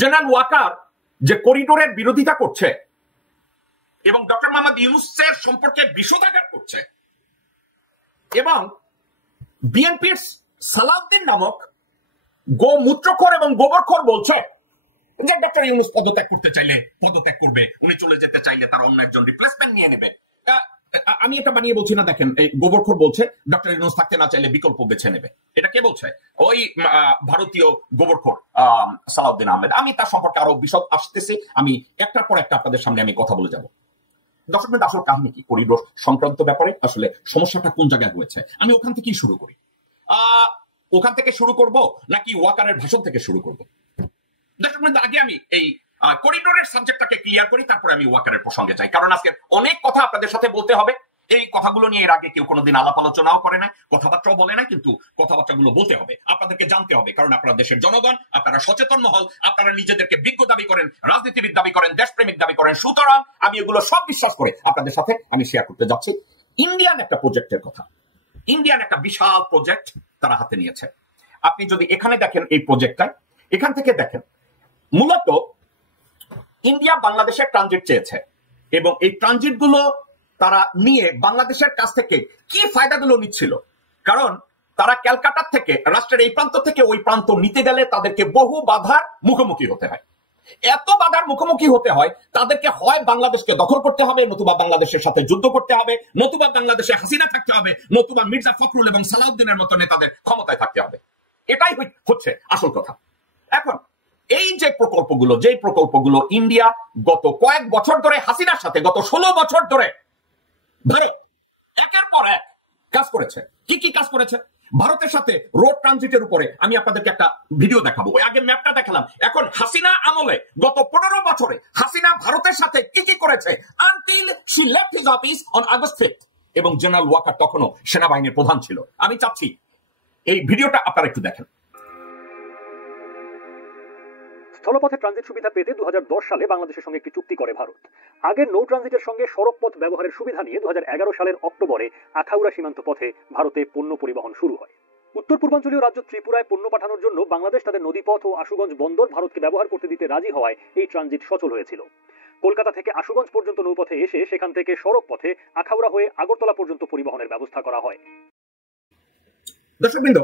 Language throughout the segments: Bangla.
জেনারেল ওয়াকার যে করিডোরের বিরোধিতা করছে এবং ডক্টর মোহাম্মদ ইউনূসের সম্পর্কে বিষোদাগার করছে এবং বিএনপির সালাউদ্দিন নামক গোমূত্রখোর এবং গোবরখোর বলছে যে ডক্টর ইউনূস পদত্যাগ করতে চাইলে পদত্যাগ করবে, উনি চলে যেতে চাইলে তার অন্য একজন রিপ্লেসমেন্ট নিয়ে নেবে। আমি এটা বানিয়ে বলছি না, দেখেন এই গোবরখোর বলছে ডক্টর ইউনূস থাকতে না চাইলে বিকল্প বেছে নেবে। এটা কে বলছে? ওই ভারতীয় গোবরখোর সালাউদ্দিন আহমেদ। আমি তার সম্পর্কে আরো বিশদ আসতেছি, আমি একটার পর একটা আপনাদের সামনে আমি কথা বলে যাব। দর্শক বৃন্দ, আসলে কাহিনী কি, করিডোর সংক্রান্ত ব্যাপারে আসলে সমস্যাটা কোন জায়গায় হয়েছে, আমি ওখান থেকেই শুরু করি। ওখান থেকে শুরু করব নাকি ওয়াকারের ভাষণ থেকে শুরু করব? দর্শক বৃন্দ, আগে আমি এই করিডোরের সাবজেক্টটাকে ক্লিয়ার করি, তারপরে আমি ওয়াকারের প্রসঙ্গে যাই, কারণ আজকে অনেক কথা আপনাদের সাথে বলতে হবে। এই কথাগুলো নিয়ে এর আগে কেউ কোনোদিন আলাপ আলোচনাও করে না, কথাবার্তাও বলে না, কিন্তু কথাবার্তাগুলো বলতে হবে, আপনাদেরকে জানতে হবে, কারণ আপনারা দেশের জনগণ, আপনারা সচেতন মহল, আপনারা নিজেদেরকে বিজ্ঞ দাবি করেন, রাজনীতিবিদ দাবি করেন, দেশপ্রেমিক দাবি করেন। সুতরাং আমি এগুলো সব বিশ্বাস করে আপনাদের সাথে আমি শেয়ার করতে যাচ্ছি ইন্ডিয়ান একটা প্রজেক্টের কথা। ইন্ডিয়ান একটা বিশাল প্রজেক্ট তারা হাতে নিয়েছে। আপনি যদি এখানে দেখেন এই প্রজেক্টটায়, এখান থেকে দেখেন মূলত ইন্ডিয়া বাংলাদেশের ট্রানজিট চেয়েছে এবং এই ট্রানজিট গুলো তারা নিয়ে বাংলাদেশের কাছ থেকে কি ফায়দাগুলো নিচ্ছিল, কারণ তারা ক্যালকাটা থেকে রাষ্ট্রের এই প্রান্ত থেকে ওই প্রান্ত নিতে গেলে তাদেরকে বহু বাধার মুখোমুখি হতে হয়। এত বাধার মুখোমুখি হতে হয় তাদেরকে হয় বাংলাদেশকে দখল করতে হবে, নতুবা বাংলাদেশের সাথে যুদ্ধ করতে হবে, নতুবা বাংলাদেশে হাসিনা থাকতে হবে, নতুবা মির্জা ফখরুল এবং সালাউদ্দিনের মতো নেতাদের ক্ষমতায় থাকতে হবে। এটাই হচ্ছে আসল কথা। এখন এই যে প্রকল্পগুলো ইন্ডিয়া গত কয়েক বছর ধরে হাসিনার সাথে, গত 16 বছর ধরে একের পর এক কাজ করেছে। কি কি কাজ করেছে? ভারতের সাথে রোড ট্রানজিটের উপরে আমি আপনাদেরকে একটা ভিডিও দেখাবো, ওই আগে ম্যাপটা দেখালাম। এখন হাসিনা আমলে গত 15 বছরে হাসিনা ভারতের সাথে কি কি করেছে until she left his office on August 5 এবং জেনারেল ওয়াকার তখনও সেনাবাহিনীর প্রধান ছিল। আমি চাচ্ছি এই ভিডিওটা আপনারা একটু দেখেন। স্থলপথে ট্রানজিট সুবিধা পেতে 2010 সালে বাংলাদেশের সঙ্গে একটি চুক্তি করে ভারত। আগের নৌ ট্রানজিটের সঙ্গে সড়ক পথ ব্যবহারের সুবিধা নিয়ে 2011 সালের অক্টোবরে আখাউড়া সীমান্ত পথে ভারতে পণ্য পরিবহন শুরু হয়। উত্তর পূর্বাঞ্চলীয় রাজ্য ত্রিপুরায় পণ্য পাঠানোর জন্য বাংলাদেশ তাদের নদীপথ ও আশুগঞ্জ বন্দর ভারতকে ব্যবহার করতে দিতে রাজি হওয়ায় এই ট্রানজিট সচল হয়েছিল। কলকাতা থেকে আশুগঞ্জ পর্যন্ত নৌপথে এসে সেখান থেকে সড়ক পথে আখাউড়া হয়ে আগরতলা পর্যন্ত পরিবহনের ব্যবস্থা করা হয়। দর্শকবৃন্দ,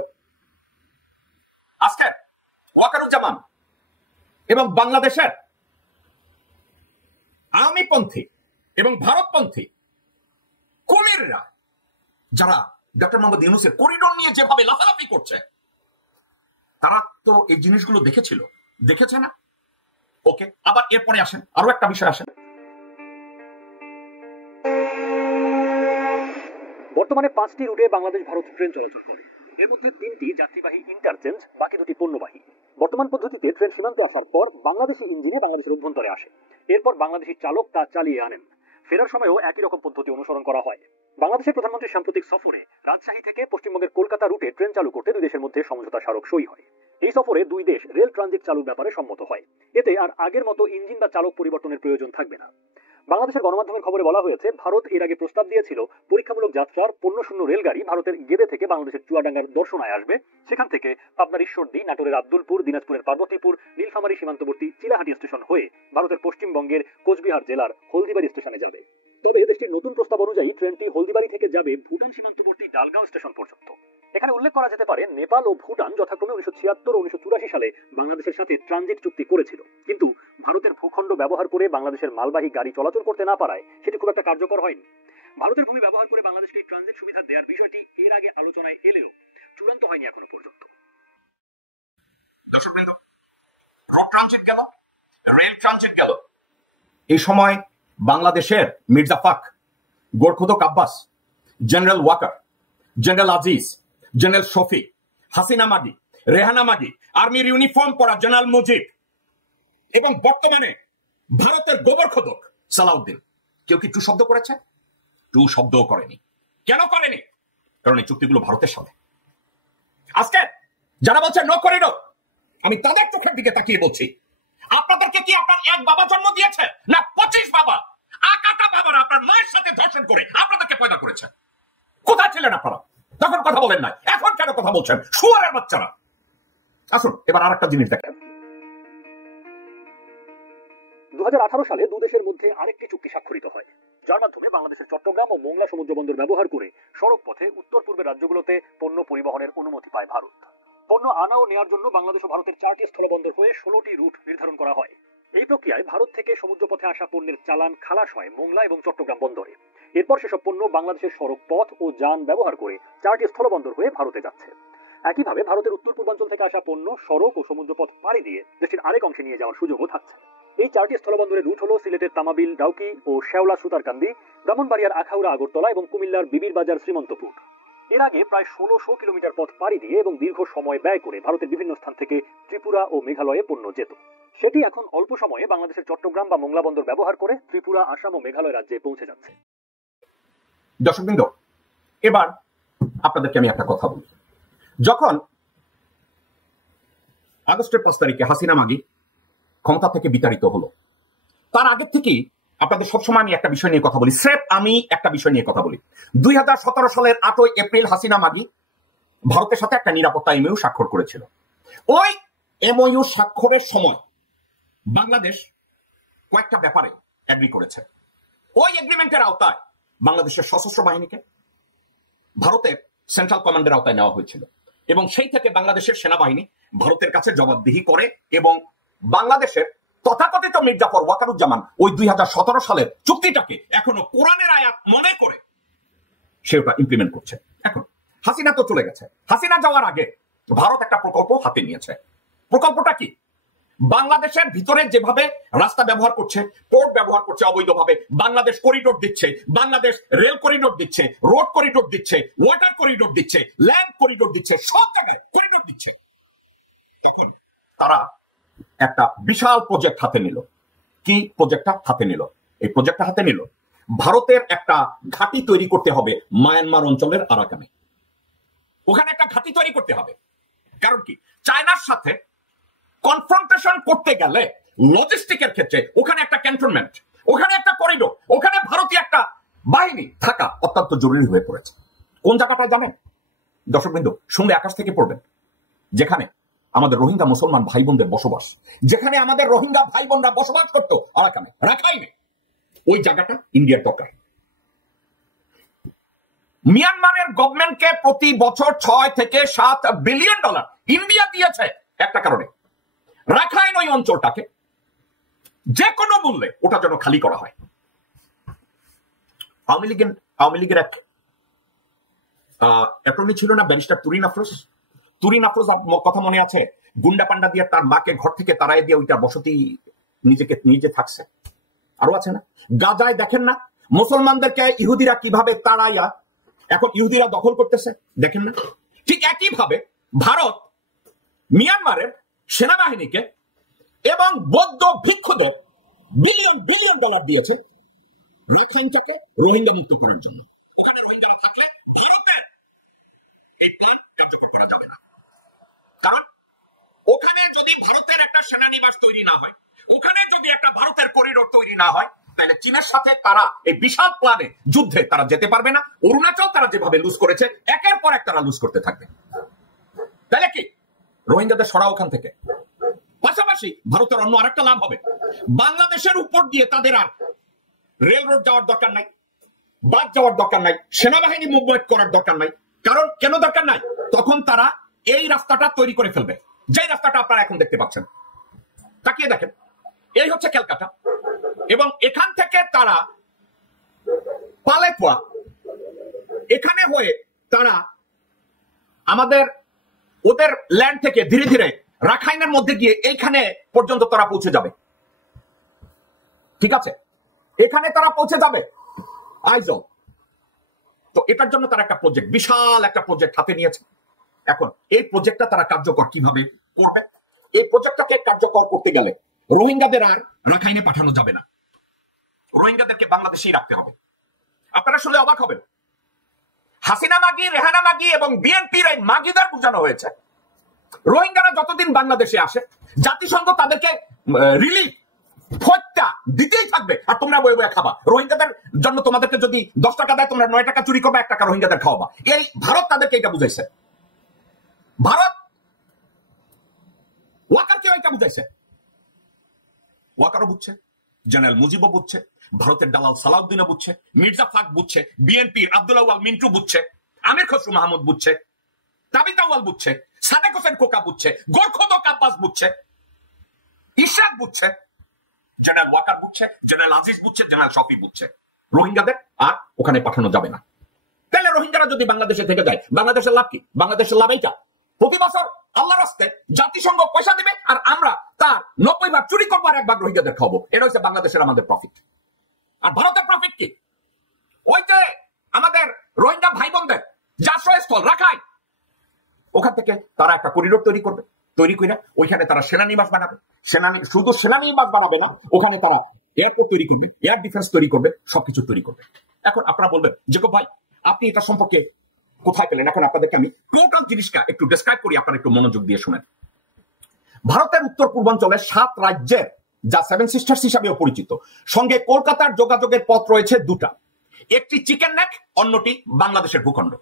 আজকে ওয়াকারুজ্জামান এবং বাংলাদেশের আওয়ামীপন্থী এবং ভারতপন্থী কুমিররা যারা ডক্টর মোহাম্মদ ইউনূসের করিডোর নিয়ে যেভাবে লাফালাফি করছে, তারা তো এই জিনিসগুলো দেখেছে না? ওকে, আবার এরপরে আসেন আরো একটা বিষয় আসেন। বর্তমানে 5টি রুটে বাংলাদেশ ভারত ট্রেন চলাচল করে। এর মধ্যে 3টি যাত্রীবাহী ইন্টারচেঞ্জ, বাকি 2টি পণ্যবাহী। বর্তমান পদ্ধতিতে ট্রেন সীমান্তে আসার পর বাংলাদেশি ইঞ্জিনে বাংলাদেশের অভ্যন্তরে আসে, এরপর বাংলাদেশি চালক তা চালিয়ে আনেন। ফেরার সময়ও একই রকম পদ্ধতি অনুসরণ করা হয়। বাংলাদেশের প্রধানমন্ত্রী সাম্প্রতিক সফরে রাজশাহী থেকে পশ্চিমবঙ্গের কলকাতা রুটে ট্রেন চালু করতে দুই দেশের মধ্যে সমঝোতা স্মারক সই হয়। এই সফরে দুই দেশ রেল ট্রানজিট চালুর ব্যাপারে সম্মত হয়। এতে আর আগের মতো ইঞ্জিন বা চালক পরিবর্তনের প্রয়োজন থাকবে না। বাংলাদেশের গণমাধ্যমের খবরে বলা হয়েছে, ভারত এর আগে প্রস্তাব দিয়েছিল পরীক্ষামূলক যাত্রার পণ্যশূন্য রেলগাড়ি ভারতের গেদে থেকে বাংলাদেশের চুয়াডাঙ্গার দর্শনায় আসবে, সেখান থেকে পাবনার ঈশ্বরদী, নাটোরের আব্দুলপুর, দিনাজপুরের পার্বতীপুর, নীলফামারী সীমান্তবর্তী চিলাহাটি স্টেশন হয়ে ভারতের পশ্চিমবঙ্গের কোচবিহার জেলার হলদিবাড়ি স্টেশনে যাবে। তবে দেশটির নতুন প্রস্তাব অনুযায়ী ট্রেনটি হলদিবাড়ি থেকে যাবে ভুটান সীমান্তবর্তী ডালগাঁও স্টেশন পর্যন্ত। এখানে উল্লেখ করা যেতে পারে, নেপাল ও ভুটান যথাক্রমে 1976 ও 1984 সালে বাংলাদেশের সাথে ট্রানজিট চুক্তি করেছিল, কিন্তু ভারতের ভূখণ্ড ব্যবহার করে বাংলাদেশের মালবাহী গাড়ি চলাচল করতে না পারায় সেটি খুব একটা কার্যকর হয়নি। ভারতের ভূমি ব্যবহার করে বাংলাদেশকে ট্রানজিট সুবিধা দেওয়ার বিষয়টি এর আগে আলোচনায় এলেও চূড়ান্ত হয়নি এখনো পর্যন্ত। এই সময় বাংলাদেশের মির্জা ফখর, গোরখোদক Abbas, general Waker, general Aziz, general Shafiq, Hasina মাগি, রেহানা মাগি, আর্মির ইউনিফর্ম পরা জেনারেল মুজিব এবং বর্তমানে ভারতের গোবরখোদক সালাউদ্দিন, কেউ কি টু শব্দ করেছে? টু শব্দও করেনি। কেন করেনি? কারণ এই চুক্তিগুলো ভারতের সাথে। আজকে যারা বলছে নো করিডোর, আমি তাদের চোখের দিকে তাকিয়ে বলছি, আপনাদেরকে কি আপনার এক বাবা জন্ম দিয়েছে না 25 বাবা? আকাটা বাবারা আপনার মায়ের সাথে ধর্ষণ করে আপনাদেরকে পয়দা করেছে। কোথায় ছিলেন আপনারা? তখন কথা বলেন নাই, এখন কেন কথা বলছেন? শুয়োরের বাচ্চারা। আসুন এবার আর একটা জিনিস দেখেন। সালে দুদেশের মধ্যে আরেকটি চুক্তি স্বাক্ষরিত হয়, যার মাধ্যমে বাংলাদেশের চট্টগ্রাম ও মোংলা সমুদ্র বন্দর ব্যবহার করে সড়ক পথে উত্তর পূর্বের রাজ্যগুলোতে পণ্য পরিবহনের অনুমতি পায় ভারত। পণ্য আনা ও নেওয়ার জন্য বাংলাদেশ ও ভারতের 4টি স্থলবন্দর হয়ে 16টি রুট নির্ধারণ করা হয়। এই প্রক্রিয়ায় ভারত থেকে সমুদ্রপথে আসা পণ্যের চালান খালাস হয় মোংলা এবং চট্টগ্রাম বন্দরে। এরপর সেসব পণ্য বাংলাদেশের সড়ক পথ ও যান ব্যবহার করে 4টি স্থলবন্দর হয়ে ভারতে যাচ্ছে। একইভাবে ভারতের উত্তর পূর্বাঞ্চল থেকে আসা পণ্য সড়ক ও সমুদ্রপথ পাড়ি দিয়ে দেশটির আরেক অংশে নিয়ে যাওয়ার সুযোগও থাকছে। এই 4টি স্থলবন্দরের রুট হল সিলেটের তামাবিল ডাউকি ও শেওলা সুতারকান্দি, ব্রাহ্মণবাড়িয়ার আখাউড়া আগরতলা এবং কুমিল্লার বিবির বাজার শ্রীমন্তপুর। এর আগে প্রায় 1600 কিলোমিটার পথ পাড়ি দিয়ে এবং দীর্ঘ সময় ব্যয় করে ভারতের বিভিন্ন স্থান থেকে ত্রিপুরা ও মেঘালয়ে পণ্য যেত। সেটি এখন অল্প সময়ে বাংলাদেশের চট্টগ্রাম বা মোংলা বন্দর ব্যবহার করে ত্রিপুরা, আসাম ও মেঘালয় রাজ্যে পৌঁছে যাচ্ছে। দর্শকবৃন্দ, এবার আপনাদেরকে আমি একটা কথা বলি। যখন আগস্টের 5 তারিখে হাসিনা মাগি ক্ষমতা থেকে বিতাড়িত হলো, তার আগের থেকেই আপনাদের সবসময় আমি একটা বিষয় নিয়ে কথা বলি, স্রেফ আমি একটা বিষয় নিয়ে কথা বলি। 2017 সালের 8 এপ্রিল হাসিনা মাগি ভারতের সাথে একটা নিরাপত্তা এমওইউ স্বাক্ষর করেছিল। ওই এমওইউ স্বাক্ষরের সময় বাংলাদেশ কয়েকটা ব্যাপারে এগ্রি করেছে। ওই এগ্রিমেন্টের আওতায় বাংলাদেশের সশস্ত্র বাহিনীকে ভারতের সেন্ট্রাল কমান্ডের আওতায় নেওয়া হয়েছিল এবং সেই থেকে বাংলাদেশের সেনাবাহিনী ভারতের কাছে জবাবদিহি করে এবং বাংলাদেশের তথাকথিত মির্জাফর ওয়াকারুজ্জামান ওই 2017 সালের চুক্তিটাকে এখনো কোরআনের আয়াত মনে করে সে ওটা ইমপ্লিমেন্ট করছে। এখন হাসিনা তো চলে গেছে, হাসিনা যাওয়ার আগে ভারত একটা প্রকল্প হাতে নিয়েছে। প্রকল্পটা কি? বাংলাদেশের ভিতরে যেভাবে রাস্তা ব্যবহার করছে, পোর্ট ব্যবহার করছে অবৈধভাবে, বাংলাদেশ করিডোর দিচ্ছে, বাংলাদেশ রেল করিডোর দিচ্ছে, রোড করিডোর দিচ্ছে, ওয়াটার করিডোর দিচ্ছে, ল্যান্ড করিডোর দিচ্ছে, সব জায়গায় করিডোর দিচ্ছে। তখন তারা একটা বিশাল প্রজেক্ট হাতে নিল। কি প্রজেক্টটা হাতে নিল? এই প্রজেক্টটা হাতে নিল ভারতের একটা ঘাঁটি তৈরি করতে হবে মায়ানমার অঞ্চলের আরাকানে। ওখানে একটা ঘাঁটি তৈরি করতে হবে। কারণ কি? চায়নার সাথে কনফ্রন্টেশন করতে গেলে লজিস্টিকের ক্ষেত্রে ওখানে একটা ক্যান্টনমেন্ট, ওখানে একটা করিডোর, ওখানে ভারতীয় একটা বাহিনী থাকা অত্যন্ত জরুরি হয়ে পড়েছে। কোন জায়গাটা জানেন দর্শকবৃন্দ? শুনলে আকাশ থেকে পড়বেন। যেখানে আমাদের রোহিঙ্গা মুসলমান ভাই বোনদের বসবাস, যেখানে আমাদের রোহিঙ্গা ভাই বোনরা বসবাস করতো আরাকানে, রাখাইনে, ওই জায়গাটা ইন্ডিয়ার দরকার। মিয়ানমারের গভর্নমেন্টকে প্রতি বছর 6 থেকে 7 বিলিয়ন ডলার ইন্ডিয়া দিয়েছে একটা কারণে, রাখাইন ওই অঞ্চলটাকে যে কোনো মূল্যে ওটা যেন খালি করা হয়। আওয়ামী লীগের এক অ্যাটর্নি ছিল না ব্যারিস্টার তুরিন আফরোজ? তুরিন আফরোজ কথা মনে আছে? গুন্ডা পান্ডা দিয়ে তার মাকে ঘর থেকে তাড়াই দিয়ে ওইটা বসতি নিজে থাকছে। আরো আছে না? গাজায় দেখেন না মুসলমানদেরকে ইহুদিরা কিভাবে তাড়াইয়া এখন ইহুদিরা দখল করতেছে, দেখেন না? ঠিক একইভাবে ভারত মিয়ানমারের সেনাবাহিনীকে এবং বৌদ্ধ ভিক্ষুদের বিলিয়ন বিলিয়ন ডলার দিয়েছে রাখাইন থেকে রোহিঙ্গা মুক্ত করার জন্য। ওখানে রোহিঙ্গারা থাকলে ভারতের এই প্ল্যান কার্যকর করা যাবে না। কারণ ওখানে যদি ভারতের একটা সেনানিবাস তৈরি না হয়, ওখানে যদি একটা ভারতের করিডোর তৈরি না হয়, তাহলে চীনের সাথে তারা এই বিশাল প্ল্যানে যুদ্ধে তারা যেতে পারবে না। অরুণাচল তারা যেভাবে লুজ করেছে একের পর এক তারা লুজ করতে থাকবে। তাহলে কি রোহিঙ্গাদের সরা ওখান থেকে। পাশাপাশি ভারতের অন্য আরেকটা লাভ হবে, বাংলাদেশের উপর দিয়ে তাদের আর রেল রোড যাওয়ার দরকার নাই, বাদ যাওয়ার দরকার নাই, সেনাবাহিনী মুভমেন্ট করার দরকার নাই। কারণ কেন দরকার নাই? তখন তারা এই রাস্তাটা তৈরি করে ফেলবে, যে রাস্তাটা আপনারা এখন দেখতে পাচ্ছেন। তাকিয়ে দেখেন, এই হচ্ছে ক্যালকাটা এবং এখান থেকে তারা পালেকুয়া এখানে হয়ে তারা আমাদের ওদের ল্যান্ড থেকে ধীরে ধীরে রাখাইনের মধ্যে গিয়ে এইখানে পর্যন্ত তারা পৌঁছে যাবে। ঠিক আছে, এখানে তারা পৌঁছে যাবে আইজল। তো এটার জন্য তারা একটা প্রজেক্ট, বিশাল একটা প্রজেক্ট হাতে নিয়েছে। এখন এই প্রজেক্টটা তারা কার্যকর কিভাবে করবে? এই প্রজেক্টটাকে কার্যকর করতে গেলে রোহিঙ্গাদের আর রাখাইনে পাঠানো যাবে না, রোহিঙ্গাদেরকে বাংলাদেশেই রাখতে হবে। আপনারা শুনলে অবাক হবেন, হাসিনা মাগি, রেহানা মাগি এবং বিএনপির এই মাগিদের বোঝানো হয়েছে রোহিঙ্গারা যতদিন বাংলাদেশে আসে জাতিসংঘ তাদেরকে রিলিফ ফয়টা দিতেই থাকবে, আর তোমরা বয়ে বয়ে খাবা। রোহিঙ্গাদের জন্য তোমাদেরকে যদি 10 টাকা দেয়, তোমরা 9 টাকা চুরি করবে, 1 টাকা রোহিঙ্গাদের খাওয়াবা। এই ভারত তাদেরকে এটা বুঝাইছে, ভারত ওয়াকারকেও এটা বুঝাইছে, ওয়াকারও বুঝছে। জেনারেল মুজিবও বুঝছে, ভারতের দালাল সালাউদ্দিনও বুঝছে, মির্জা ফাক বুঝছে, বিএনপির আব্দুল আউয়াল মিন্টু বুঝছে, আমির খসরু মাহমুদ বুঝছে, তাবিত আউয়াল বুঝছে, সাদেক হোসেন খোকা বুঝছে, গোরখোদক আব্বাস বুঝছে, ইশরাক বুঝছে, জেনারেল ওয়াকার বুঝছে, জেনারেল আজিজ বুঝছে, জেনারেল শফি বুঝছে রোহিঙ্গাদের আর ওখানে পাঠানো যাবে না। তাহলে রোহিঙ্গারা যদি বাংলাদেশে থেকে যায়, বাংলাদেশের লাভ কি? বাংলাদেশের লাভ এইটা, প্রতি বছর আল্লাহর রাস্তায় জাতিসংঘ পয়সা দিবে আর আমরা তার 90 ভাগ চুরি করবো আর 1 ভাগ রোহিঙ্গাদের খাবো। এটা হচ্ছে বাংলাদেশের আমাদের প্রফিট। আর ভারতের প্রফিট কি? ওই যে আমাদের রোহিঙ্গা ভাই বোনদের আশ্রয়স্থল রাখায়, ওখান থেকে তারা একটা করিডোর তৈরি করবে, তৈরি করে ওইখানে তারা সেনানিবাস বানাবে। শুধু সেনানিবাস বানাবে না, ওখানে তারা এয়ারপোর্ট তৈরি করবে, এয়ার ডিফেন্স তৈরি করবে, সবকিছু তৈরি করবে। এখন আপনারা বলবেন জেকব ভাই আপনি এটা সম্পর্কে কোথায় পেলেন? এখন আপনাদেরকে আমি টোটাল জিনিসটা একটু ডেসক্রাইব করি, আপনারা একটু মনোযোগ দিয়ে শুনেন। ভারতের উত্তর পূর্বাঞ্চলের 7 রাজ্যের, যা 7 সিস্টার্স হিসাবেও পরিচিত, সঙ্গে কলকাতার যোগাযোগের পথ রয়েছে 2টা, একটি চিকেন নেক, অন্যটি বাংলাদেশের ভূখণ্ড।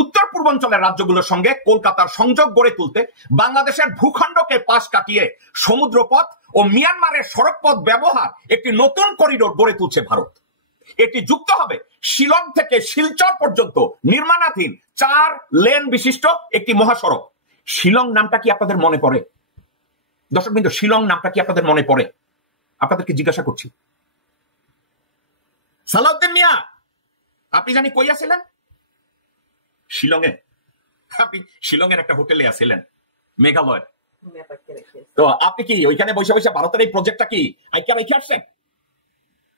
উত্তর পূর্বাঞ্চলের রাজ্যগুলোর সঙ্গে কলকাতার সংযোগ গড়ে তুলতে বাংলাদেশের ভূখণ্ডকে পাশ কাটিয়ে সমুদ্রপথ ও মিয়ানমারের সড়কপথ ব্যবহার একটি নতুন করিডোর গড়ে তুলছে ভারত। এটি যুক্ত হবে শিলং থেকে শিলচর পর্যন্ত নির্মাণাধীন 4 লেন বিশিষ্ট একটি মহাসড়ক। শিলং নামটা কি আপনাদের মনে পড়ে? দর্শকবৃন্দ, শিলং নামটা কি আপনাদের মনে পড়ে? আপনাদেরকে জিজ্ঞাসা করছি। সালাউদ্দিন মিয়া, আপনি জানি কই আছিলেন? শিলংয়ে। আপনি শিলংয়ের একটা হোটেলে আছিলেন, মেঘালয়। তো আপনি কি ওইখানে বসে বসে ভারতের এই প্রজেক্টটা কি আইকা রেখে আসছেন?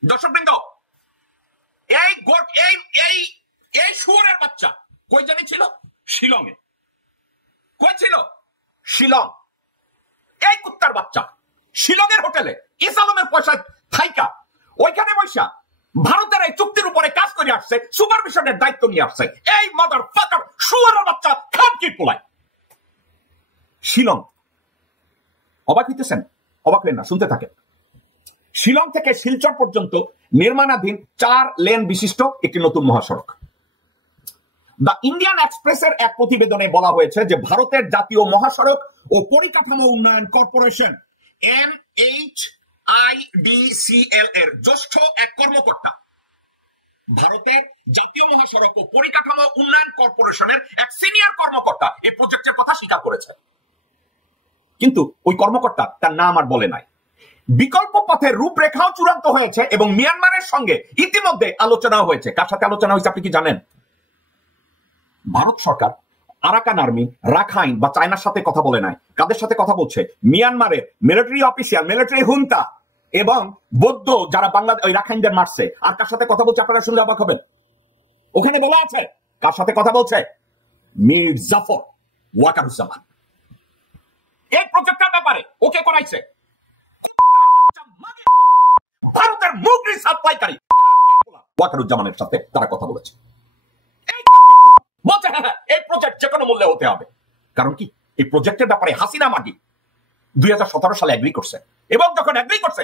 দর্শকবৃন্দ, এই শুয়োরের বাচ্চা কই জানি ছিল? শিলংয়ে। কই ছিল? শিলং। এই কুত্তার বাচ্চা শিলংয়ের হোটেলে ইসলামের পয়সা থাইকা ওইখানে বৈশা ভারতের এই চুক্তির উপরে কাজ করে আসছে, সুপারভিশনের দায়িত্ব নিয়ে আসছে। এই মাদার ফাকার শুয়োরের বাচ্চা খানকির পোলায়। শিলং। অবাক হইতেছেন? অবাক হলেন না, শুনতে থাকেন। শিলং থেকে শিলচর পর্যন্ত নির্মাণাধীন 4 লেন বিশিষ্ট একটি নতুন মহাসড়ক। দ্য ইন্ডিয়ান এক্সপ্রেসের এক প্রতিবেদনে বলা হয়েছে যে ভারতের জাতীয় মহাসড়ক ও পরিকাঠামো উন্নয়ন কর্পোরেশন MHIDCL এর জ্যেষ্ঠ এক কর্মকর্তা ভারতের জাতীয় মহাসড়ক ও পরিকাঠামো উন্নয়ন কর্পোরেশনের এক সিনিয়র কর্মকর্তা এই প্রজেক্টের কথা স্বীকার করেছে। কিন্তু ওই কর্মকর্তা তার নাম আর বলে নাই। বিকল্প পথের রূপরেখাও চূড়ান্ত হয়েছে এবং মিয়ানমারের সঙ্গে ইতিমধ্যে আলোচনা হয়েছে। কার সাথে আলোচনা হয়েছে আপনি কি জানেন? ভারত সরকার আরাকান আর্মি, রাখাইন বা চায়নার সাথে কথা বলে নাই। কাদের সাথে কথা বলছে? মিয়ানমারের মিলিটারি অফিসিয়াল, মিলিটারি হুন্তা এবং বৌদ্ধ যারা বাংলাদেশ ওই রাখাইনদের মারছে। আর কার সাথে কথা বলছে আপনারা শুনলে অবাক হবেন। ওখানে বলা আছে কার সাথে কথা বলছে? মীর জাফর ওয়াকারুজ্জামান। এই প্রজেক্টটার ব্যাপারে ওকে করাইছে ভারতের মুগরি সাপ্লাইকারী ওয়াকারুজ্জামানের সাথে তারা কথা বলেছে। বলছে হ্যাঁ এই প্রজেক্ট যে কোনো মূল্যে হতে হবে। কারণ কি? এই প্রজেক্টের ব্যাপারে হাসিনা মাগি 2017 সালে এগ্রি করছে এবং যখন এগ্রি করছে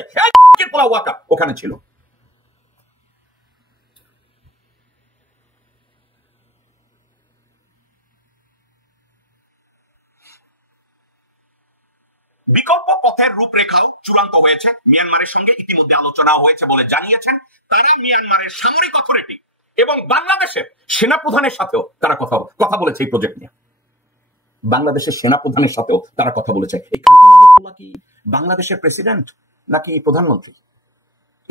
ওয়াকার ওখানে ছিল। বিকল্প পথের রূপরেখাও চূড়ান্ত হয়েছে। মিয়ানমারের সঙ্গে ইতিমধ্যে আলোচনা হয়েছে বলে জানিয়েছেন তারা। মিয়ানমারের সামরিক অথরিটি এবং বাংলাদেশের সেনাপ্রধানের সাথেও তারা কথা বলেছে এই প্রজেক্ট নিয়ে। বাংলাদেশের সেনাপ্রধানের সাথেও তারা কথা বলেছে। এই খানকি নদীর পোলা কি বাংলাদেশের প্রেসিডেন্ট নাকি প্রধানমন্ত্রী?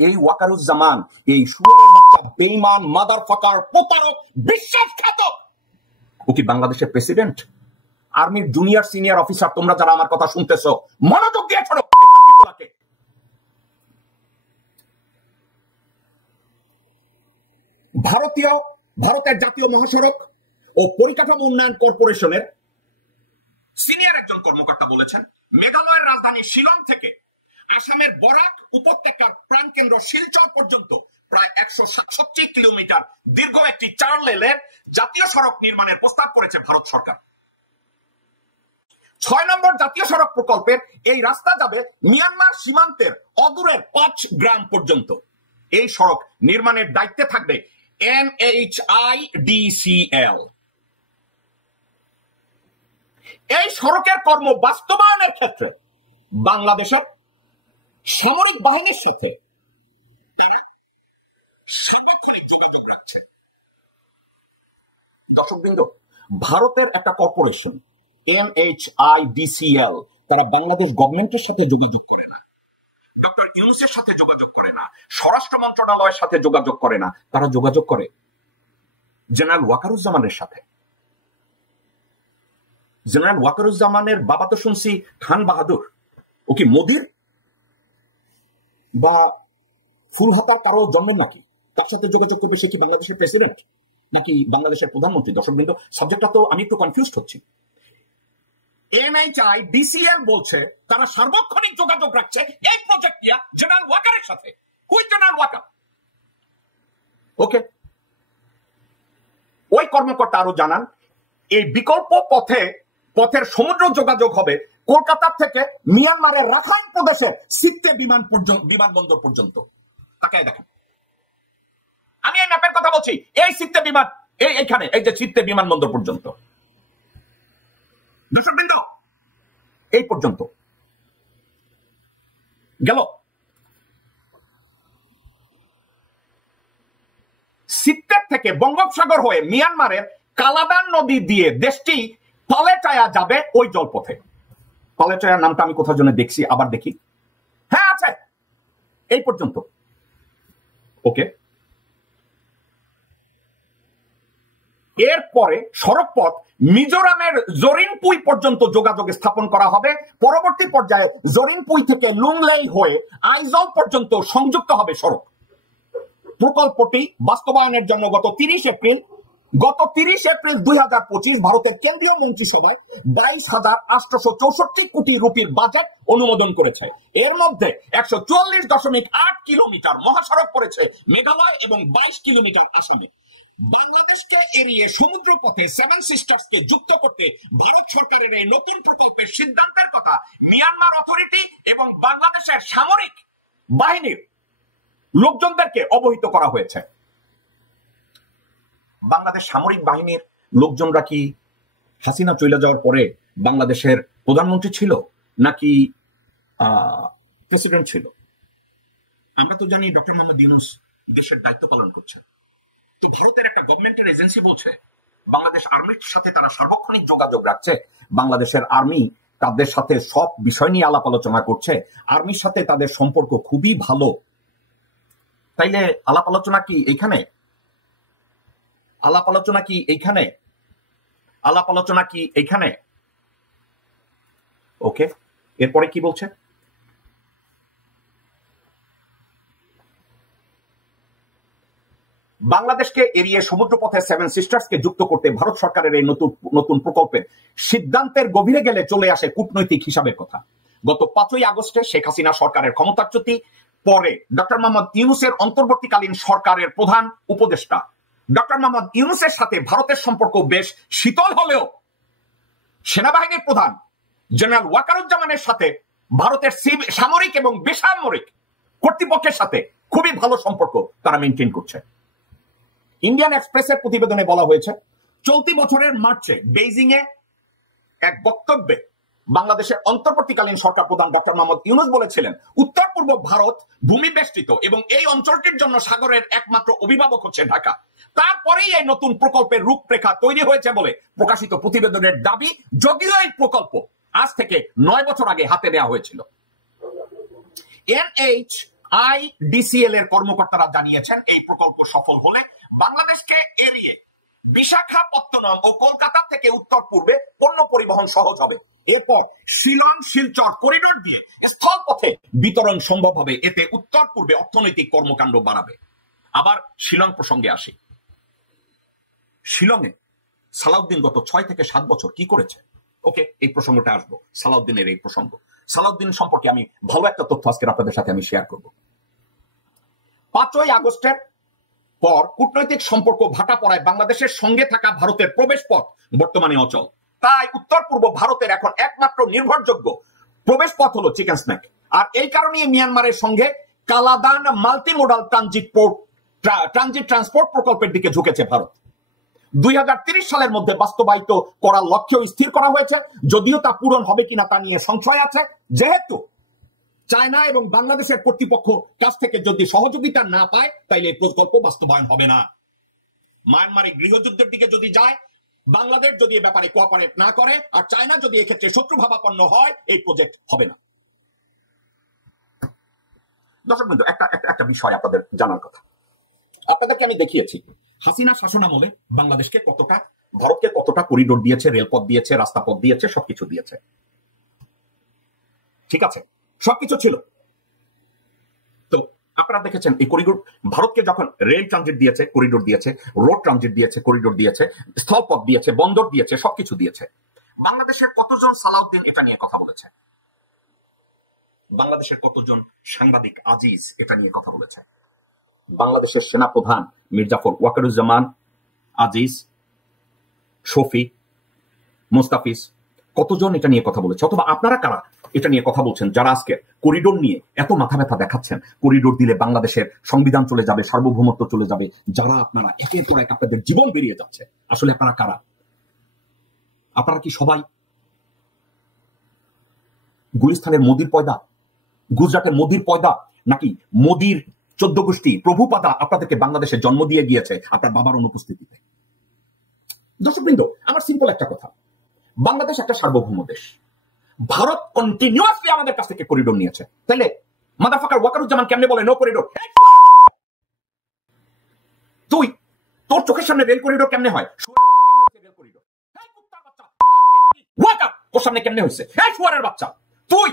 এই ওয়াকারুজ্জামান, এই শুয়োরের বাচ্চা, বেঈমান, মাদারফাকার, প্রতারক, বিশ্বাসঘাতক, ও কি বাংলাদেশের প্রেসিডেন্ট? আর্মির জুনিয়র সিনিয়র অফিসার তোমরা যারা আমার কথা শুনতেছো, মনোযোগ দিয়ে শোনো। ভারতের জাতীয় মহাসড়ক ও পরিকাঠামো উন্নয়ন কর্পোরেশনের সিনিয়র একজন কর্মকর্তা বলেছেন মেঘালয়ের রাজধানী শিলং থেকে আসামের বরাক উপত্যকার প্রাণকেন্দ্র শিলচর পর্যন্ত প্রায় 167 কিলোমিটার দীর্ঘ একটি 4 লেনের জাতীয় সড়ক নির্মাণের প্রস্তাব করেছে ভারত সরকার। 6 নম্বর জাতীয় সড়ক প্রকল্পের এই রাস্তা যাবে মিয়ানমার সীমান্তের অদূরের 5 গ্রাম পর্যন্ত। এই সড়ক নির্মাণের দায়িত্বে থাকবে MHIDCL। এই সড়কের কর্ম বাস্তবায়নের ক্ষেত্রে বাংলাদেশের সামরিক বাহিনীর সাথে সার্বক্ষণিক যোগাযোগ রাখছে। দর্শকবৃন্দ, ভারতের একটা কর্পোরেশন NHIDCL, তারা বাংলাদেশ গভর্নমেন্টের সাথে যোগাযোগ করে না, ডক্টর ইউনূসের সাথে যোগাযোগ করে না, স্বরাষ্ট্র মন্ত্রণালয়ের সাথে যোগাযোগ করে না, তারা যোগাযোগ করে জেনারেল ওয়াকারুজ্জামানের সাথে। জেনারেল ওয়াকারুজ্জামানের বাবা তো শুনছি খান বাহাদুর, ও কি মোদির বা ফুলহাতার কারো জন্মের নাকি? তার সাথে যোগাযোগ করবে? সে কি বাংলাদেশের প্রেসিডেন্ট নাকি বাংলাদেশের প্রধানমন্ত্রী? দর্শকবৃন্দ, সাবজেক্টটা তো আমি একটু কনফিউজড হচ্ছি। NHIDCL বলছে তারা সার্বক্ষণিক যোগাযোগ রাখছে এই প্রজেক্ট নিয়ে জেনারেল ওয়াকারের সাথে। হুই জেনারেল ওয়াকার? ওকে, ওই কর্মকর্তা আরো জানান এই বিকল্প পথের সমুদ্র যোগাযোগ হবে কলকাতা থেকে মিয়ানমারের রাখাইন প্রদেশের সিত্তে বিমানবন্দর পর্যন্ত। তাকায় দেখেন, আমি এই ম্যাপের কথা বলছি। এই সিত্তে বিমান, এইখানে এই যে সিত্তে বিমানবন্দর পর্যন্ত। দর্শকবৃন্দ, এই পর্যন্ত গেল। সিত্তের থেকে বঙ্গোপসাগর হয়ে মিয়ানমারের কালাদান নদী দিয়ে দেশটি পালেটায়া যাবে ওই জলপথে। পালেটায়ার নামটা আমি কোথাও জন্য দেখছি, আবার দেখি। হ্যাঁ আছে, এই পর্যন্ত। ওকে, এরপরে সড়কপথ মিজোরামের জরিনপুই পর্যন্ত যোগাযোগ স্থাপন করা হবে। পরবর্তী পর্যায়ে জরিনপুই থেকে লুংলেই হয়ে আইজল পর্যন্ত সংযুক্ত হবে সড়ক। প্রকল্পটি বাস্তবায়নের জন্য গত 30 এপ্রিল 2025 ভারতের কেন্দ্রীয় মন্ত্রিসভায় 22,864 কোটি রুপির বাজেট অনুমোদন করেছে। এর মধ্যে 144.8 কিলোমিটার মহাসড়ক পড়েছে মেঘালয় এবং 22 কিলোমিটার আসামে। বাংলাদেশকে এড়িয়ে সমুদ্র পথে সেভেন সিস্টার্সকে যুক্ত করতে ভারত সরকারের এই নতুন প্রকল্পের সিদ্ধান্তের কথা মিয়ানমার অথরিটি এবং বাংলাদেশের সামরিক বাহিনীর লোকজনদেরকে অবহিত করা হয়েছে। বাংলাদেশ সামরিক বাহিনীর লোকজনরা কি হাসিনা চলে যাওয়ার পরে বাংলাদেশের প্রধানমন্ত্রী ছিল নাকি প্রেসিডেন্ট ছিল? আমরা তো জানি ডক্টর মোহাম্মদ ইউনূস দেশের দায়িত্ব পালন করছে। তো ভারতের একটা গভর্নমেন্টের এজেন্সি বলছে বাংলাদেশ আর্মির সাথে তারা সার্বক্ষণিক যোগাযোগ রাখছে, বাংলাদেশের আর্মি তাদের সাথে সব বিষয় নিয়ে আলাপ আলোচনা করছে, আর্মির সাথে তাদের সম্পর্ক খুবই ভালো। তাইলে আলাপ আলোচনা কি এইখানে? আলাপ আলোচনা কি এইখানে? আলাপ আলোচনা কি এইখানে? ওকে, এরপরে কি বলছে? বাংলাদেশকে এড়িয়ে সমুদ্রপথে সেভেন সিস্টার্সকে যুক্ত করতে ভারত সরকারের এই নতুন প্রকল্পের সিদ্ধান্তের গভীরে গেলে চলে আসে কূটনৈতিক হিসাবের কথা। গত 5ই আগস্টে শেখ হাসিনা সরকারের ক্ষমতাচ্যুতি পরে ডক্টর মোহাম্মদ ইউনূসের অন্তর্বর্তীকালীন সরকারের প্রধান উপদেষ্টা ডক্টর মোহাম্মদ ইউনূসের সাথে ভারতের সম্পর্ক বেশ শীতল হলেও সেনাবাহিনীর প্রধান জেনারেল ওয়াকারুজ্জামানের সাথে ভারতের সামরিক এবং বেসামরিক কর্তৃপক্ষের সাথে খুবই ভালো সম্পর্ক তারা মেনটেন করছে। ইন্ডিয়ান এক্সপ্রেসের প্রতিবেদনে বলা হয়েছে চলতি বছরের মার্চে বেইজিং এ এক বক্তব্যে বাংলাদেশের অন্তর্বর্তীকালীন সরকার প্রধান ডক্টর মোহাম্মদ ইউনূস বলেছিলেন উত্তর পূর্ব ভারত ভূমি বেষ্টিত এবং এই অঞ্চলটির জন্য সাগরের একমাত্র অভিভাবক হচ্ছে ঢাকা। তারপরেই এই নতুন প্রকল্পের রূপরেখা তৈরি হয়েছে বলে প্রকাশিত প্রতিবেদনের দাবি, যদিও এই প্রকল্প আজ থেকে 9 বছর আগে হাতে নেওয়া হয়েছিল। NHIDCL এর কর্মকর্তারা জানিয়েছেন এই প্রকল্প সফল হলে বাংলাদেশকে এড়িয়ে বিশাখাপত্তনম ও কলকাতা থেকে উত্তর পূর্বে পণ্য পরিবহন সহজ হবে। এরপর শিলং শিলচর করিডোর দিয়ে স্থলপথে বিতরণ সম্ভব হবে। এতে উত্তর পূর্বে অর্থনৈতিক কর্মকাণ্ড বাড়াবে। আবার শিলং প্রসঙ্গে আসি। শিলংয়ে সালাউদ্দিন গত 6 থেকে 7 বছর কি করেছে? ওকে, এই প্রসঙ্গটা আসবো, সালাউদ্দিনের এই প্রসঙ্গ। সালাউদ্দিন সম্পর্কে আমি ভালো একটা তথ্য আজকে আপনাদের সাথে আমি শেয়ার করব। 5ই আগস্টের পর কূটনৈতিক সম্পর্ক ভাটা পড়ায় বাংলাদেশের সঙ্গে থাকা ভারতের প্রবেশ পথ বর্তমানে অচল। তাই উত্তর পূর্ব ভারতের এখন একমাত্র নির্ভরযোগ্য প্রবেশ পথ হলো চিকেন স্ন্যাক। আর এই কারণেই মিয়ানমারের সঙ্গে কালাদান মাল্টিমোডাল ট্রানজিট ট্রান্সপোর্ট প্রকল্পের দিকে ঝুঁকেছে ভারত। 2030 সালের মধ্যে বাস্তবায়িত করার লক্ষ্য স্থির করা হয়েছে, যদিও তা পূরণ হবে কিনা তা নিয়ে সংশয় আছে। যেহেতু চায়না এবং বাংলাদেশের কর্তৃপক্ষ কাছ থেকে যদি সহযোগিতা না পায় তাইলে এই প্রকল্প বাস্তবায়ন হবে না। মায়ানমারে গৃহযুদ্ধের দিকে যদি যায়, বাংলাদেশ যদি এ ব্যাপারে কোঅপারেট না করে, আর চায়না যদি এক্ষেত্রে শত্রুভাবাপন্ন হয়, এই প্রজেক্ট হবে না। দর্শক বন্ধু, একটা বিষয় আপনাদের জানার কথা। আপনাদেরকে আমি দেখিয়েছি হাসিনা শাসনামলে বাংলাদেশকে কতটা, ভারতকে কতটা করিডোর দিয়েছে, রেলপথ দিয়েছে, রাস্তাপথ দিয়েছে, সবকিছু দিয়েছে। ঠিক আছে, সবকিছু ছিল। তো আপনারা দেখেছেন এই করিডোর, ভারতকে যখন রেল ট্রানজিট দিয়েছে, করিডোর দিয়েছে, রোড ট্রানজিট দিয়েছে, করিডোর দিয়েছে, স্থলপথ দিয়েছে, বন্দর দিয়েছে, সবকিছু দিয়েছে। বাংলাদেশের কতজন সালাউদ্দিন এটা নিয়ে কথা বলেছে? বাংলাদেশের কতজন সাংবাদিক আজিজ এটা নিয়ে কথা বলেছে? বাংলাদেশের সেনাপ্রধান মির্জাফর ওয়াকারুজ্জামান, আজিজ, শফি, মোস্তাফিজ, কতজন এটা নিয়ে কথা বলেছে? অথবা আপনারা কারা এটা নিয়ে কথা বলছেন, যারা আজকে করিডোর নিয়ে এত মাথা ব্যথা দেখাচ্ছেন? করিডোর দিলে বাংলাদেশের সংবিধান চলে যাবে, সার্বভৌমত্ব চলে যাবে, যারা আপনারা একের পর এক আপনাদের জীবন বেরিয়ে যাচ্ছে, আসলে আপনারা কারা? আপনারা কি সবাই গুলিস্তানের মোদির পয়দা, গুজরাটের মোদির পয়দা, নাকি মোদির 14 গোষ্ঠী প্রভুপাদা আপনাদেরকে বাংলাদেশে জন্ম দিয়ে গিয়েছে আপনার বাবার অনুপস্থিতিতে? দর্শকবৃন্দ, আমার সিম্পল একটা কথা, বাংলাদেশ একটা সার্বভৌম দেশ। ভারত কন্টিনিউয়াসলি আমাদের কাছ থেকে করিডোর নিয়েছে। তাইলে মাদারফাকার ওয়াকারুজ্জামান কেমনে বলে নো করিডোর? তুই তোর চোখের সামনে রেল করিডোর কেমনে হয়? রেল করিডোর তোর সামনে কেমনে হয়েছে? শুয়ারের বাচ্চা, তুই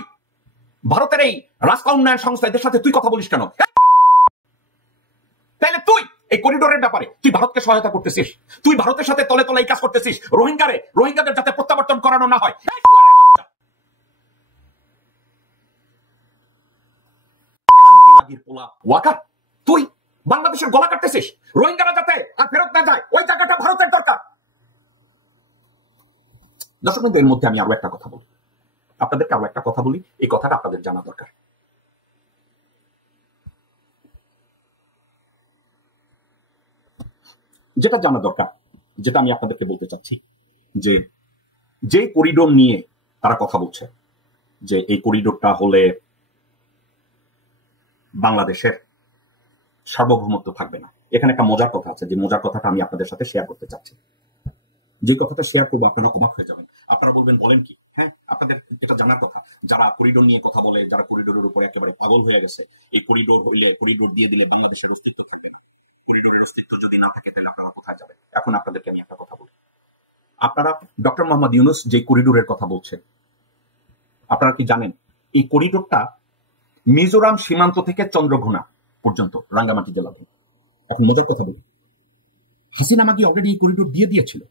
ভারতের এই রাস্তা উন্নয়ন সংস্থা এদের সাথে তুই কথা বলিস কেন? তাইলে তুই এই করিডোরের ব্যাপারে তুই ভারতকে সহায়তা করতেছিস, তুই ভারতের সাথে তলে তলে এই কাজ করতেছিস রোহিঙ্গাদের যাতে প্রত্যাবর্তন করানো না হয়। ওয়াকার, তুই বাংলাদেশের গলা কাটতেছিস রোহিঙ্গারা যাতে আর ফেরত না যায়, ওই জায়গাটা ভারতের দরকার। দর্শক বন্ধু, এর মধ্যে আমি আরো একটা কথা বলি, আপনাদেরকে আরো একটা কথা বলি, এই কথাটা আপনাদের জানা দরকার। যেটা জানা দরকার, যেটা আমি আপনাদেরকে বলতে চাচ্ছি, যে করিডোর নিয়ে তারা কথা বলছে, যে এই করিডোরটা হলে বাংলাদেশের সার্বভৌমত্ব থাকবে না। এখানে একটা মজার কথা আছে, যে মজার কথাটা আমি আপনাদের সাথে শেয়ার করতে চাচ্ছি। যে কথাটা শেয়ার করবো আপনারা অবাক হয়ে যাবেন। আপনারা বলবেন বলেন কি? হ্যাঁ, আপনাদের এটা জানার কথা, যারা করিডোর নিয়ে কথা বলে, যারা করিডোরের উপরে একেবারে পাগল হয়ে গেছে, এই করিডোর হইলে, করিডোর দিয়ে দিলে বাংলাদেশের অস্তিত্ব থাকবে। করিডোরের অস্তিত্ব যদি না থাকে তাহলে আপনারা কোথায় যাবেন? এখন আপনাদেরকে আমি একটা কথা বলি, আপনারা ডক্টর মোহাম্মদ ইউনূস যে করিডোরের কথা বলছে, আপনারা কি জানেন এই করিডোরটা মিজোরাম সীমান্ত থেকে চন্দ্রঘোনা পর্যন্ত রাঙ্গামাটি জেলাধীন। এখন মজার কথা বলি, হাসিনা মাগি অলরেডি এই করিডোর দিয়ে দিয়েছিল।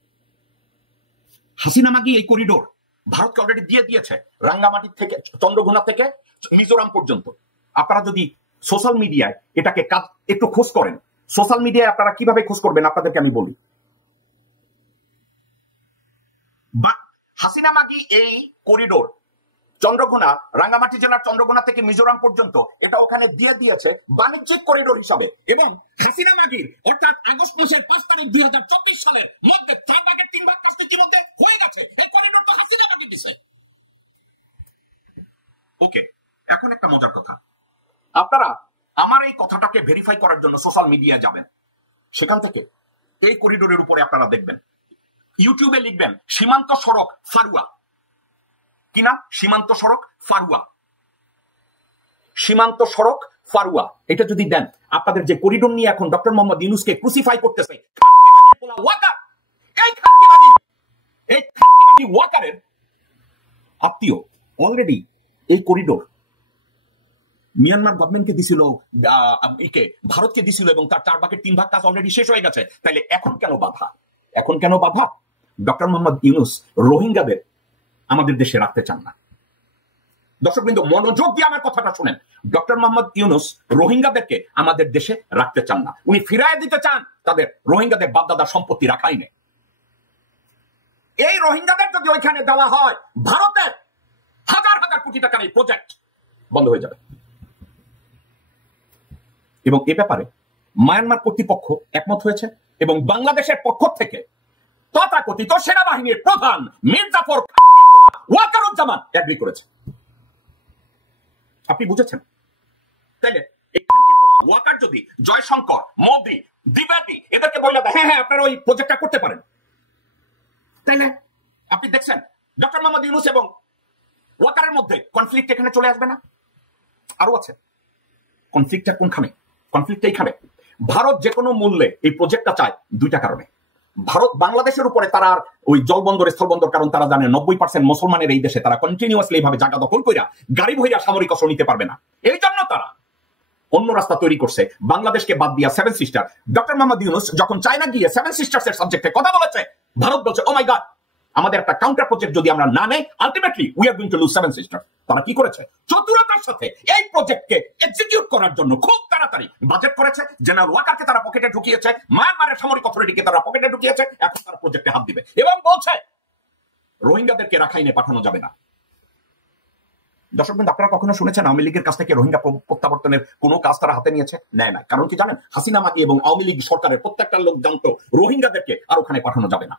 হাসিনা মাগি এই করিডোর ভারতকে অলরেডি দিয়ে দিয়েছে, রাঙ্গামাটি থেকে, চন্দ্রঘোনা থেকে মিজোরাম পর্যন্ত। আপনারা যদি সোশ্যাল মিডিয়ায় এটাকে একটু খোঁজ করেন, সোশ্যাল মিডিয়ায় আপনারা কিভাবে খোঁজ করবেন আপনাদেরকে আমি বলি। হাসিনা মাগি এই করিডোর চন্দ্রঘোনা, রাঙ্গামাটি জেলার চন্দ্রঘোনা থেকে মিজোরাম পর্যন্ত এটা ওখানে দিয়ে দিয়েছে বাণিজ্যিক করিডোর হিসাবে। এবং হাসিনা মাগির অর্থাৎ আগস্ট মাসের 5 তারিখ 2024 সালের মধ্যে 4 ভাগের 3 ভাগ কাজ ইতিমধ্যে হয়ে গেছে। এই করিডোর তো হাসিনা মাগি দিছে। ওকে, এখন একটা মজার কথা, আপনারা আমার এই কথাটাকে ভেরিফাই করার জন্য সোশ্যাল মিডিয়ায় যাবেন, সেখান থেকে এই করিডোরের উপরে আপনারা দেখবেন, ইউটিউবে লিখবেন সীমান্ত সড়ক ফারুয়া, কি নাম? সীমান্ত সড়ক ফারুয়া, সীমান্ত সড়ক ফারুয়া। এটা যদি দেন, আপনাদের যে করিডোর নিয়ে এখন ডক্টর মোহাম্মদ ইউনূসকে ক্রুসিফাই করতেছে, এই ওয়াকারের আত্মীয় অলরেডি এই করিডোর মিয়ানমার গভর্নমেন্টকে দিছিল, ভারতকে দিছিল, এবং তার 4 ভাগের 3 ভাগ কাজ অলরেডি শেষ হয়ে গেছে। তাইলে এখন কেন বাধা? এখন কেন বাধা? ডক্টর মোহাম্মদ ইউনূস রোহিঙ্গাদের আমাদের দেশে রাখতে চান না। দর্শকবৃন্দ, মনোযোগ দিয়ে আমার কথাটা শুনেন, ডক্টর মোহাম্মদ ইউনূস রোহিঙ্গাদেরকে আমাদের দেশে রাখতে চান না, উনি ফিরায় দিতে চান তাদের রোহিঙ্গাদের বাপদাদার সম্পত্তি রাখাই নেই। এই রোহিঙ্গাদের যদি ওইখানে দেওয়া হয়, ভারতের হাজার হাজার কোটি টাকার এই প্রজেক্ট বন্ধ হয়ে যাবে। এবং এ ব্যাপারে মায়ানমার কর্তৃপক্ষ একমত হয়েছে, এবং বাংলাদেশের পক্ষ থেকে তথাকথিত সেনাবাহিনীর প্রধান মির্জাফর ওয়াকারুজ্জামান এগ্রি করেছে। আপনি বুঝেছেন? তাইলে এই ওয়াকার যদি জয়শঙ্কর, মোদি, দ্বিবেদী এদেরকে বললে হ্যাঁ হ্যাঁ আপনারা ওই প্রজেক্টটা করতে পারেন, তাইলে আপনি দেখছেন ডক্টর মোহাম্মদ ইউনূস এবং ওয়াকারের মধ্যে কনফ্লিক্ট এখানে চলে আসবে না? আরো আছে কনফ্লিক্টটা কোনখানে? কনফ্লিক্ট এইখানে ভারত যে কোনো মূল্যে এই প্রজেক্টটা চায় দুইটা কারণে। ভারত বাংলাদেশের উপরে তারা ওই জলবন্দর স্থলবন্দর, কারণ তারা জানে 90% মুসলমানের এই দেশে তারা কন্টিনিউয়াসলি এইভাবে জায়গা দখল কইরা গাড়ি ভইরা সামরিক অস্ত্র নিতে পারবে না। এই জন্য তারা অন্য রাস্তা তৈরি করছে, বাংলাদেশকে বাদ দিয়া seven sister. Doctor Mohammad Yunus যখন চায়না গিয়ে সেভেন সিস্টার্স এর সাবজেক্টে কথা বলেছে, ভারত বলছে ও মাই গড, আমাদের একটা কাউন্টার প্রজেক্ট যদি আমরা না নেই, ultimately we are going to lose seven sister. তারা কি করেছে? চতুরতার সাথে এই প্রজেক্টকে এক্সিকিউট করার জন্য খুব তাড়াতাড়ি বাজেট করেছে। জেনারেল ওয়াকারকে তারা পকেটে ঢুকিয়েছে, মায়ানমারের সামরিক অথরিটিকে তারা পকেটে ঢুকিয়েছে। এখন তারা প্রজেক্টে হাত দিবে এবং বলছে রোহিঙ্গাদেরকে রাখাইনে পাঠানো যাবে না। দর্শক বন্ধু, আপনারা কখনো শুনেছেন আওয়ামী লীগের কাছ থেকে রোহিঙ্গা প্রত্যাবর্তনের কোনো কাজ তারা হাতে নিয়েছে? নেয় না। কারণ কি জানেন? হাসিনা মাগি এবং আওয়ামী লীগ সরকারের প্রত্যেকটা লোক জানতো রোহিঙ্গাদেরকে আর ওখানে পাঠানো যাবে না।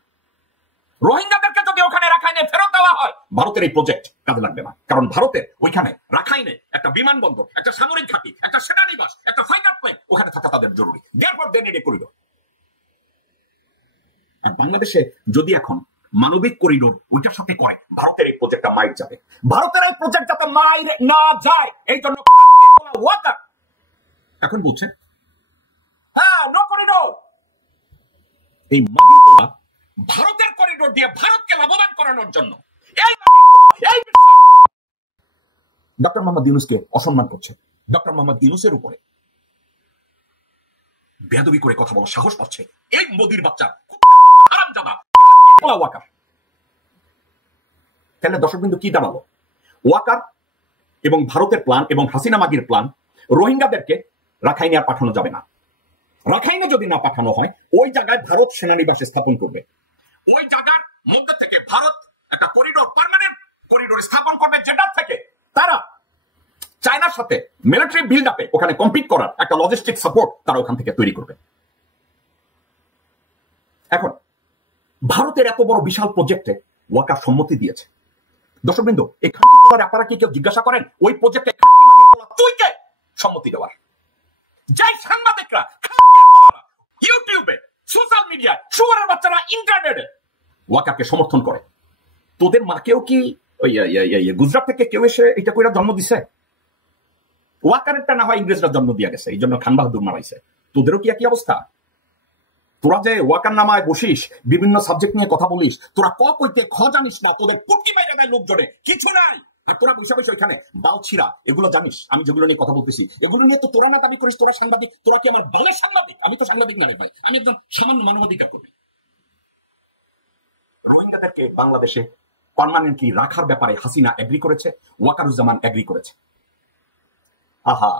রোহিঙ্গাদেরকে যদি ওখানে রাখাইনে ফেরত দেওয়া হয়, ভারতের এই প্রজেক্ট কাজে লাগবে না। কারণ ভারতের ওইখানে রাখাইনে একটা বিমানবন্দর, একটা সামরিক ঘাঁটি, একটা সেনানিবাস, একটা ফাইটার প্লেন ওখানে থাকা তাদের জরুরি। Therefore they need a corridor. আর বাংলাদেশে যদি এখন মানবিক করিডোর ওইটার সাথে করে, ভারতের এই প্রজেক্টটা মাইর যাবে। ভারতের এই প্রজেক্ট যাতে মাইর না যায় এই জন্য ওয়াকার এখন বলছে হ্যাঁ নো করিডোর। এই মাগিরপোলা ভারতের করিডোর দিয়ে ভারতকে লাভবান করানোর জন্য ডক্টর মোহাম্মদ ইউনূসকে অসম্মান করছে। ডক্টর মোহাম্মদ ইউনূসের উপরে বেয়াদবি করে কথা বলার সাহস পাচ্ছে এই মোদির বাচ্চা হারামজাদা ওয়াকার। তাহলে দর্শকবৃন্দ কি দাঁড়ালো? ওয়াকার এবং ভারতের প্ল্যান এবং হাসিনা মাগির প্ল্যান, রোহিঙ্গাদেরকে রাখাইনে আর পাঠানো যাবে না। রাখাইনে যদি না পাঠানো হয়, ওই জায়গায় ভারত সেনানিবাস স্থাপন করবে। ওই জায়গার মধ্যে থেকে ভারত একটা করিডোর, পার্মানেন্ট করিডোর স্থাপন করবে, যেটার থেকে তারা চায়নার সাথে মিলিটারি বিল্ড আপে ওখানে কম্পিট করার একটা লজিস্টিক সাপোর্ট তারা ওখান থেকে তৈরি করবে। এখন ভারতের এত বড় বিশাল প্রজেক্টে ওয়াকার সম্মতি দিয়েছে। দর্শকবৃন্দ, এই খানকি পোলার আপনারা কি কেউ জিজ্ঞাসা করেন ওই প্রজেক্টে খানকি মাগির পোলা তুই কে সম্মতি দেওয়ার? যাই সাংবাদিকরা ইউটিউবে, সোশ্যাল মিডিয়ায়, শুয়ারের বাচ্চারা ইন্টারনেটে ওয়াকারকে সমর্থন করে। তোদের মাকেও কি গুজরাট থেকে কেউ এসে এটা কইরা জন্ম দিছে? ওয়াকারেরটা না হয় ইংরেজরা জন্ম দিয়ে গেছে, এই জন্য খান বাহাদুর মারাইছে। তোদেরও কি একই অবস্থা? তোরা যে ওয়াকার নামায় বসিস, বিভিন্ন সাবজেক্ট নিয়ে কথা বলিস, তোরা ক কইতে খ জানিস না, তোদের পট্টি বাইরে দেয় লোকজনে, কিছু নাই। তোরা বসে বসে ওইখানে বালছিরা এগুলো জানিস। আমি যেগুলো নিয়ে কথা বলতেছি এগুলো নিয়ে তো তোরা না দাবি করিস তোরা সাংবাদিক। তোরা কি আমার বালের সাংবাদিক? আমি তো সাংবাদিক না রে ভাই, আমি একদম সামান্য মানবাধিকার কর্মী। রোহিঙ্গাদেরকে বাংলাদেশে পার্মানেন্টলি রাখার ব্যাপারে হাসিনা এগ্রি করেছে, ওয়াকারুজ্জামান এগ্রি করেছে। আহা,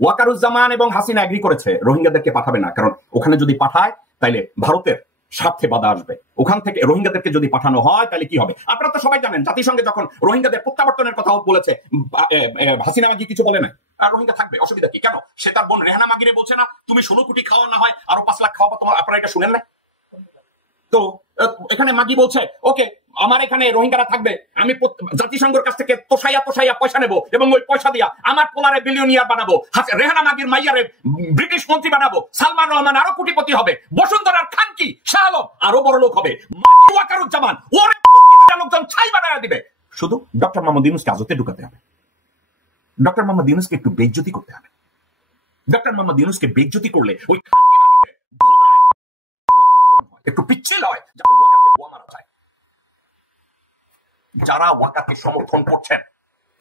ওয়াকারুজ্জামান এবং হাসিনা এগ্রি করেছে রোহিঙ্গাদেরকে পাঠাবে না, কারণ ওখানে যদি পাঠায় তাইলে ভারতের স্বার্থে বাধা আসবে। ওখান থেকে রোহিঙ্গাদেরকে যদি পাঠানো হয় তাহলে কি হবে? আপনারা তো সবাই জানেন, জাতিসংঘে যখন রোহিঙ্গাদের প্রত্যাবর্তনের কথা বলেছে, হাসিনা মাগি কিছু বলে নাই। আর রোহিঙ্গা থাকবে, অসুবিধা কি? কেন? সে তার বোন রেহানা মাগিরে বলছে না তুমি 16 কোটি খাওয়া না হয় আরো 5 লাখ খাওয়াবা তোমার। আপনারা এটা শুনেন না? তো এখানে মাগি বলছে ওকে আমার এখানে রোহিঙ্গারা থাকবে, আমি জাতিসংঘের কাছ থেকে তোষাইয়া পয়সা নেবো এবং ওই পয়সা দিয়া আমার পোলারে বিলিয়নিয়ার বানাবো, রেহানা মাগির মাইয়ারে ব্রিটিশ মন্ত্রী বানাবো, সালমান রহমান আরো কোটিপতি হবে, বসুন্ধরার খানকি শাহ আলম আরো বড় লোক হবে, ওয়াকারুজ্জামান ওরে লোকজন ছাই বানায় দিবে। শুধু ডক্টর মোহাম্মদ ইউনূসকে আজতে ঢুকাতে হবে। ডক্টর মোহাম্মদ ইউনূসকে একটু বেইজ্জতি করতে হবে। ডক্টর মোহাম্মদ ইউনূসকে বেইজ্জতি করলে ওই খানকি মাগিতে একটু পিচ্ছিল হয়, যাতে ওয়াকারকে বোমা মারা যায়। যারা ওয়াকারকে সমর্থন করছেন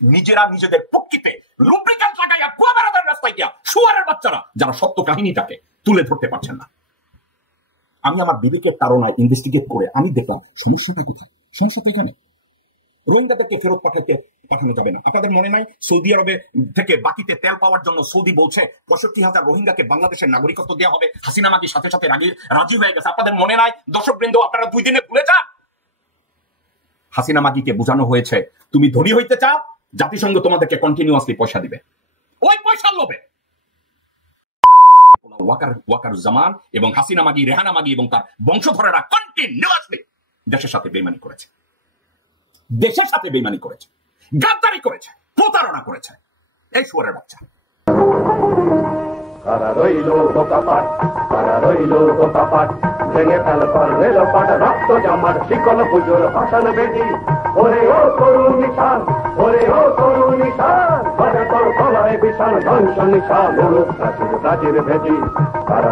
নিজেরা নিজেদের পক্ষিতে লুব্রিক্যান্ট লাগাইয়া বোমা মারার রাস্তায় গিয়া শুয়ারের বাচ্চারা যারা সত্য কাহিনীটাকে তুলে ধরতে পারছেন না। আমি আমার বিবেকের তাড়নায় ইনভেস্টিগেট করে আমি দেখলাম সমস্যাটা কোথায়। সমস্যা তো এখানে, রোহিঙ্গাদেরকে ফেরত পাঠানো যাবে না। আপনাদের মনে নাই সৌদি আরবে থেকে বাকিতে তেল পাওয়ার জন্য সৌদি বলছে 65,000 রোহিঙ্গাকে বাংলাদেশের নাগরিকত্ব দেওয়া হবে। হাসিনা মাগির সাথে সাথে রাজি হয়ে গেছে। আপনাদের মনে নাই? দর্শকবৃন্দ, আপনারা 2 দিনে ভুলে যান। হাসিনা মাগিকে বোঝানো হয়েছে তুমি ধনী হইতে চাও, জাতিসংঘ তোমাদেরকে কন্টিনিউয়াসলি পয়সা দিবে। ওই পয়সার লোভে ওয়াকারুজ্জামান এবং হাসিনা মাগি, রেহানা মাগি এবং তার বংশধরেরা কন্টিনিউয়াসলি দেশের সাথে বেইমানি করেছে, দেশের সাথে বেইমানি করেছে, গাদ্দারি করেছে, প্রতারণা করেছে। এই শুয়োরের বাচ্চা। কারা রইল বোকাপাট, কারা রইল বোকাপাট, ভেঙে ফেল কর রেলপাট, রক্ত জমাট শিকল পুজোর ভাষণ বেদি। ওরে ও তরুণ নিশান, ওরে ও তরুণ নিশান, বাজে তোর গলায় বিশাল ধ্বংস নিশান, প্রাচীর প্রাচীর ভেদি। কারা